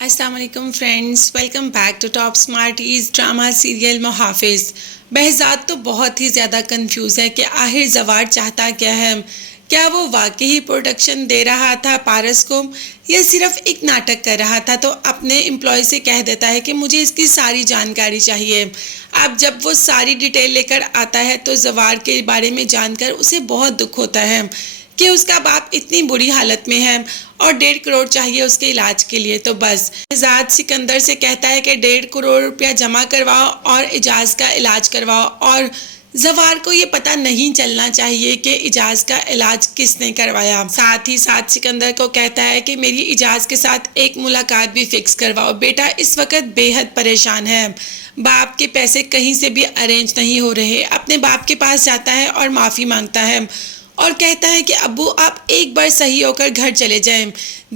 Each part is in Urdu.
السلام علیکم friends, welcome back to top smarties drama serial Muhafiz. Behzad تو بہت ہی زیادہ کنفیوز ہے کہ آخر زوار چاہتا کیا ہے۔ کیا وہ واقعی پروٹیکشن دے رہا تھا پارس کو یا صرف ایک ناٹک کر رہا تھا؟ تو اپنے امپلائی سے کہہ دیتا ہے کہ مجھے اس کی ساری جانکاری چاہیے۔ اب جب وہ ساری ڈیٹیل لے کر آتا ہے تو زوار کے بارے میں جان کر اسے بہت دکھ ہوتا ہے کہ اس کا باپ اتنی بری حالت میں ہے اور 1.5 کروڑ چاہیے اس کے علاج کے لیے۔ تو بس بہزاد سکندر سے کہتا ہے کہ 1.5 کروڑ روپیہ جمع کرواؤ اور اجاز کا علاج کرواؤ، اور زوار کو یہ پتہ نہیں چلنا چاہیے کہ اجاز کا علاج کس نے کروایا۔ ساتھ ہی ساتھ سکندر کو کہتا ہے کہ میری اجاز کے ساتھ ایک ملاقات بھی فکس کرواؤ، بیٹا اس وقت بے حد پریشان ہے، باپ کے پیسے کہیں سے بھی ارینج نہیں ہو رہے۔ اپنے باپ کے پاس جاتا ہے اور معافی مانگتا ہے اور کہتا ہے کہ ابو آپ ایک بار صحیح ہو کر گھر چلے جائیں،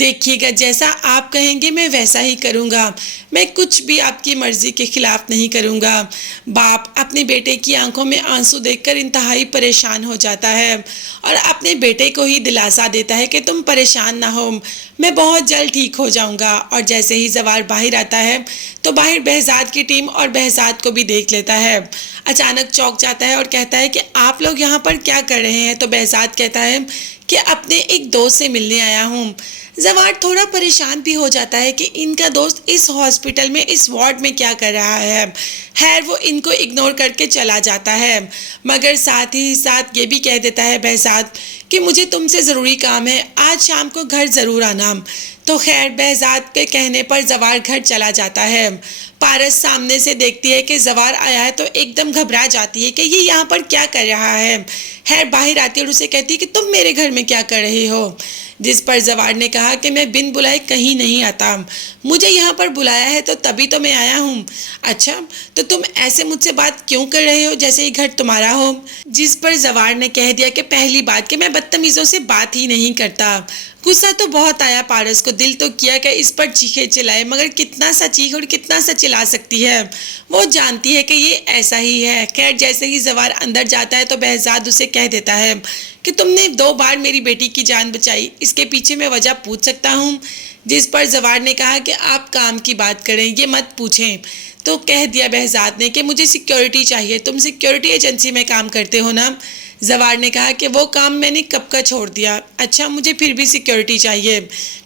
دیکھیے گا جیسا آپ کہیں گے میں ویسا ہی کروں گا، میں کچھ بھی آپ کی مرضی کے خلاف نہیں کروں گا۔ باپ اپنے بیٹے کی آنکھوں میں آنسو دیکھ کر انتہائی پریشان ہو جاتا ہے اور اپنے بیٹے کو ہی دلاسا دیتا ہے کہ تم پریشان نہ ہو، میں بہت جلد ٹھیک ہو جاؤں گا۔ اور جیسے ہی زوار باہر آتا ہے تو باہر بہزاد کی ٹیم اور بہزاد کو بھی دیکھ لیتا ہے۔ اچانک چونک جاتا ہے اور کہتا ہے کہ آپ لوگ یہاں پر کیا کر رہے ہیں؟ تو بہزاد کہتا ہے کہ اپنے ایک دوست سے ملنے آیا ہوں۔ زوار تھوڑا پریشان بھی ہو جاتا ہے کہ ان کا دوست اس ہاسپٹل میں اس وارڈ میں کیا کر رہا ہے۔ خیر وہ ان کو اگنور کر کے چلا جاتا ہے، مگر ساتھ ہی ساتھ یہ بھی کہہ دیتا ہے بہزاد کہ مجھے تم سے ضروری کام ہے، آج شام کو گھر ضرور آنا۔ تو خیر بہزاد کے کہنے پر زوار گھر چلا جاتا ہے۔ پارس سامنے سے دیکھتی ہے کہ زوار آیا ہے تو ایک دم گھبرا جاتی ہے کہ یہ یہاں پر کیا کر رہا ہے۔ خیر باہر آتی ہے اور اسے کہتی ہے کہ تم میرے گھر میں کیا کر رہے ہو؟ جس پر زوار نے کہا کہ میں بن بلائے کہیں نہیں آتا، مجھے یہاں پر بلایا ہے تو تبھی تو میں آیا ہوں۔ اچھا تو تم ایسے مجھ سے بات کیوں کر رہے ہو جیسے یہ گھر تمہارا ہو؟ جس پر زوار نے کہہ دیا کہ پہلی بات کہ میں بدتمیزوں سے بات ہی نہیں کرتا۔ غصہ تو بہت آیا پارس کو، دل تو کیا کہ اس پر چیخے چلائے، مگر کتنا سا چیخ اور کتنا سا چلا سکتی ہے، وہ جانتی ہے کہ یہ ایسا ہی ہے۔ خیر جیسے ہی زوار اندر جاتا ہے تو بہزاد اسے کہہ دیتا ہے کہ تم نے 2 بار میری بیٹی کی جان بچائی، اس کے پیچھے میں وجہ پوچھ سکتا ہوں؟ جس پر زوار نے کہا کہ آپ کام کی بات کریں، یہ مت پوچھیں۔ تو کہہ دیا بہزاد نے کہ مجھے سیکیورٹی چاہیے، تم سیکیورٹی ایجنسی میں کام کرتے ہو نا؟ زوار نے کہا کہ وہ کام میں نے کب کا چھوڑ دیا۔ اچھا مجھے پھر بھی سیکیورٹی چاہیے۔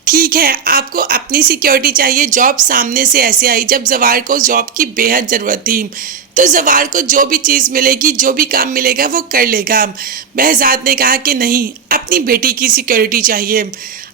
ٹھیک ہے آپ کو اپنی سیکیورٹی چاہیے۔ جاب سامنے سے ایسے آئی جب زوار کو جاب کی بے حد ضرورت تھی، تو زوار کو جو بھی چیز ملے گی، جو بھی کام ملے گا وہ کر لے گا۔ بہزاد نے کہا کہ نہیں، اپنی بیٹی کی سیکیورٹی چاہیے۔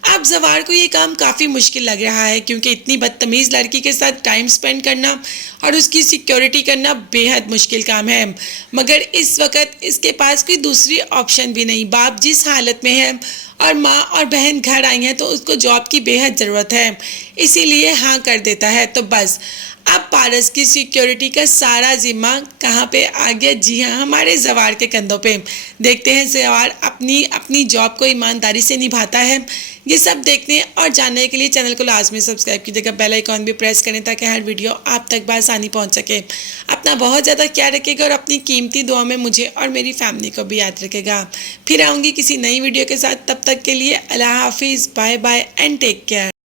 اب زوار کو یہ کام کافی مشکل لگ رہا ہے کیونکہ اتنی بدتمیز لڑکی کے ساتھ ٹائم سپینڈ کرنا اور اس کی سیکیورٹی کرنا بے حد مشکل کام ہے، مگر اس وقت اس کے پاس کوئی دوسری آپشن بھی نہیں۔ باپ جس حالت میں ہے اور ماں اور بہن گھر آئی ہیں تو اس کو جاب کی بے حد ضرورت ہے، اسی لیے ہاں کر دیتا ہے۔ تو بس اب پارس کی سیکیورٹی کا سارا ذمہ کہاں پہ آ گیا؟ جی ہاں ہمارے زوار کے کندھوں پہ۔ دیکھتے ہیں زوار اپنی جاب کو ایمانداری سے نبھاتا ہے؟ یہ سب دیکھنے اور جاننے کے لیے چینل کو لازمی سبسکرائب کیجیے گا، بیل آئیکن بھی پریس کریں تاکہ ہر ویڈیو آپ تک بآسانی پہنچ سکے۔ اپنا بہت زیادہ خیال رکھے گا اور اپنی قیمتی دعا میں مجھے اور میری فیملی کو بھی یاد رکھے گا۔ پھر آؤں گی کسی نئی ویڈیو کے ساتھ، تب تک کے لیے اللہ حافظ، bye bye and take care.